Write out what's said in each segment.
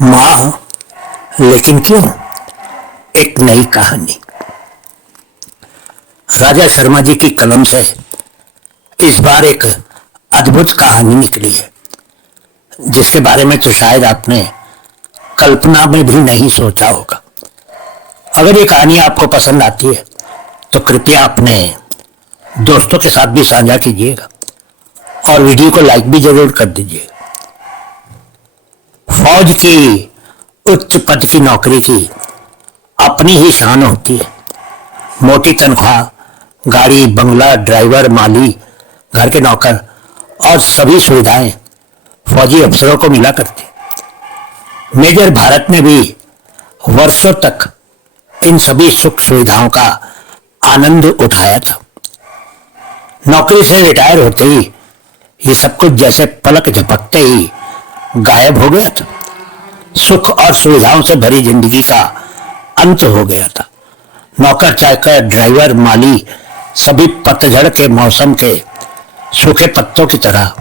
मां, लेकिन क्यों? एक नई कहानी। राजा शर्मा जी की कलम से इस बार एक अद्भुत कहानी निकली है, जिसके बारे में तो शायद आपने कल्पना में भी नहीं सोचा होगा। अगर ये कहानी आपको पसंद आती है तो कृपया अपने दोस्तों के साथ भी साझा कीजिएगा और वीडियो को लाइक भी जरूर कर दीजिए। फौज की उच्च पद की नौकरी की अपनी ही शान होती है। मोटी तनख्वाह, गाड़ी, बंगला, ड्राइवर, माली, घर के नौकर और सभी सुविधाएं फौजी अफसरों को मिला करती। मेजर भारत ने भी वर्षों तक इन सभी सुख सुविधाओं का आनंद उठाया था। नौकरी से रिटायर होते ही ये सब कुछ जैसे पलक झपकते ही गायब हो गया था। सुख और सुविधाओं से भरी जिंदगी का अंत हो गया था। नौकर, चाकर, ड्राइवर, माली सभी पतझड़ के मौसम के सूखे पत्तों की तरह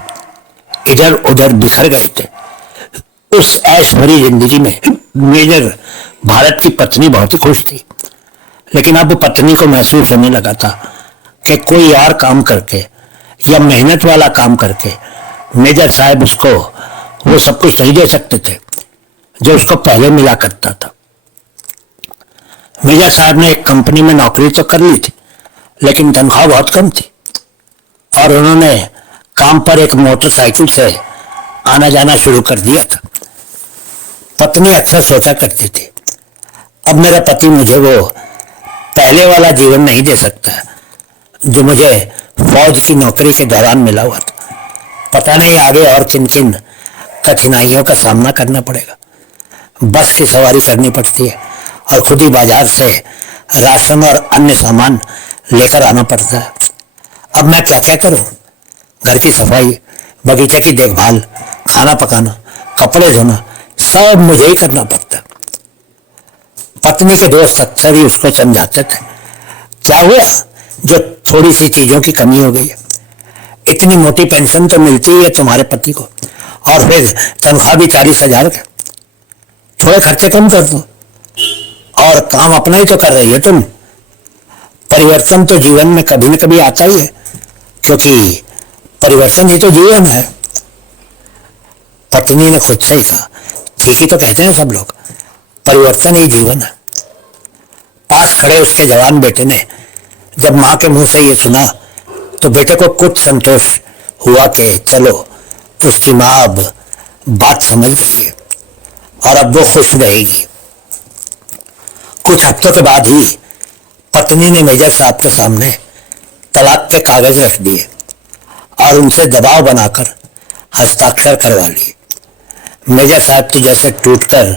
इधर उधर बिखर गए थे। उस ऐश भरी जिंदगी में मेजर भारत की पत्नी बहुत ही खुश थी, लेकिन अब पत्नी को महसूस होने लगा था कि कोई और काम करके या मेहनत वाला काम करके मेजर साहब उसको वो सब कुछ नहीं दे सकते थे जो उसको पहले मिला करता था। मेजर साहब ने एक कंपनी में नौकरी तो कर ली थी, लेकिन तनख्वाह बहुत कम थी और उन्होंने काम पर एक मोटरसाइकिल से आना जाना शुरू कर दिया था। पत्नी अक्सर सोचा करती थी, अब मेरा पति मुझे वो पहले वाला जीवन नहीं दे सकता जो मुझे फौज की नौकरी के दौरान मिला हुआ था। पता नहीं आगे और किन किन कठिनाइयों का सामना करना पड़ेगा। बस की सवारी करनी पड़ती है और खुद ही बाजार से राशन और अन्य सामान लेकर आना पड़ता है। अब मैं क्या क्या करूं? घर की सफाई, बगीचे की देखभाल, खाना पकाना, कपड़े धोना, सब मुझे ही करना पड़ता है। पत्नी के दोस्त अक्सर ही उसको समझाते थे, क्या हुआ जो थोड़ी सी चीजों की कमी हो गई है? इतनी मोटी पेंशन तो मिलती ही है तुम्हारे पति को, और फिर तनख्वाह भी 40,000 का। थोड़े खर्चे कम कर दो, और काम अपना ही तो कर रही है तुम। परिवर्तन तो जीवन में कभी न कभी आता ही है, क्योंकि परिवर्तन ही तो जीवन है। पत्नी ने खुद से ही कहा, ठीक ही तो कहते हैं सब लोग, परिवर्तन ही जीवन है। पास खड़े उसके जवान बेटे ने जब मां के मुंह से ये सुना तो बेटे को कुछ संतोष हुआ कि चलो उसकी मां अब बात समझ गई है और अब वो खुश रहेगी। कुछ हफ्तों के बाद ही पत्नी ने मेजर साहब के सामने तलाक के कागज रख दिए और उनसे दबाव बनाकर हस्ताक्षर करवा लिए। मेजर साहब तो जैसे टूटकर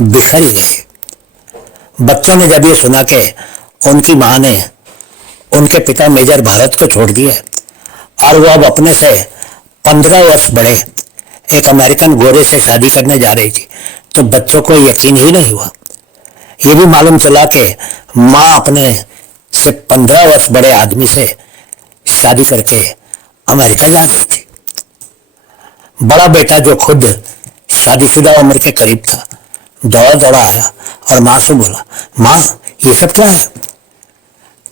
बिखर ही गए। बच्चों ने जब ये सुना कि उनकी मां ने उनके पिता मेजर भारत को छोड़ दिया और वो अब अपने से 15 वर्ष बड़े एक अमेरिकन गोरे से शादी करने जा रही थी, तो बच्चों को यकीन ही नहीं हुआ। ये भी मालूम चला कि मां अपने से 15 वर्ष बड़े आदमी से शादी करके अमेरिका जा रही थी। बड़ा बेटा जो खुद शादीशुदा उम्र के करीब था, दौड़ा दौड़ा आया और मां से बोला, मां ये सब क्या है?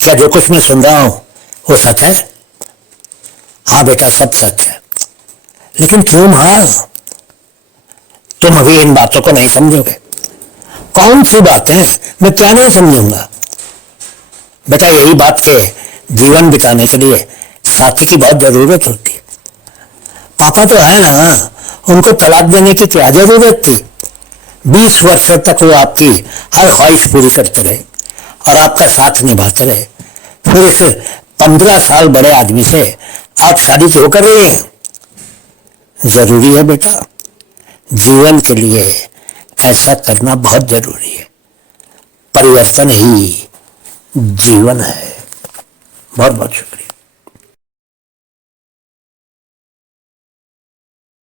क्या जो कुछ मैं सुन रहा हूं वो सच है? हाँ बेटा, सब सच है। लेकिन क्यों मां? तुम अभी इन बातों को नहीं समझोगे। कौन सी बातें? मैं क्या नहीं समझूंगा? बेटा, यही बात के जीवन बिताने के लिए साथी की बहुत जरूरत होती है। पापा तो है ना, उनको तलाक देने की क्या जरूरत थी? 20 वर्षों तक वो आपकी हर ख्वाहिश पूरी करते रहे और आपका साथ निभाते रहे, फिर इस 15 साल बड़े आदमी से आप शादी क्यों कर रहे हैं? जरूरी है बेटा, जीवन के लिए ऐसा करना बहुत जरूरी है। परिवर्तन ही जीवन है। बहुत बहुत शुक्रिया।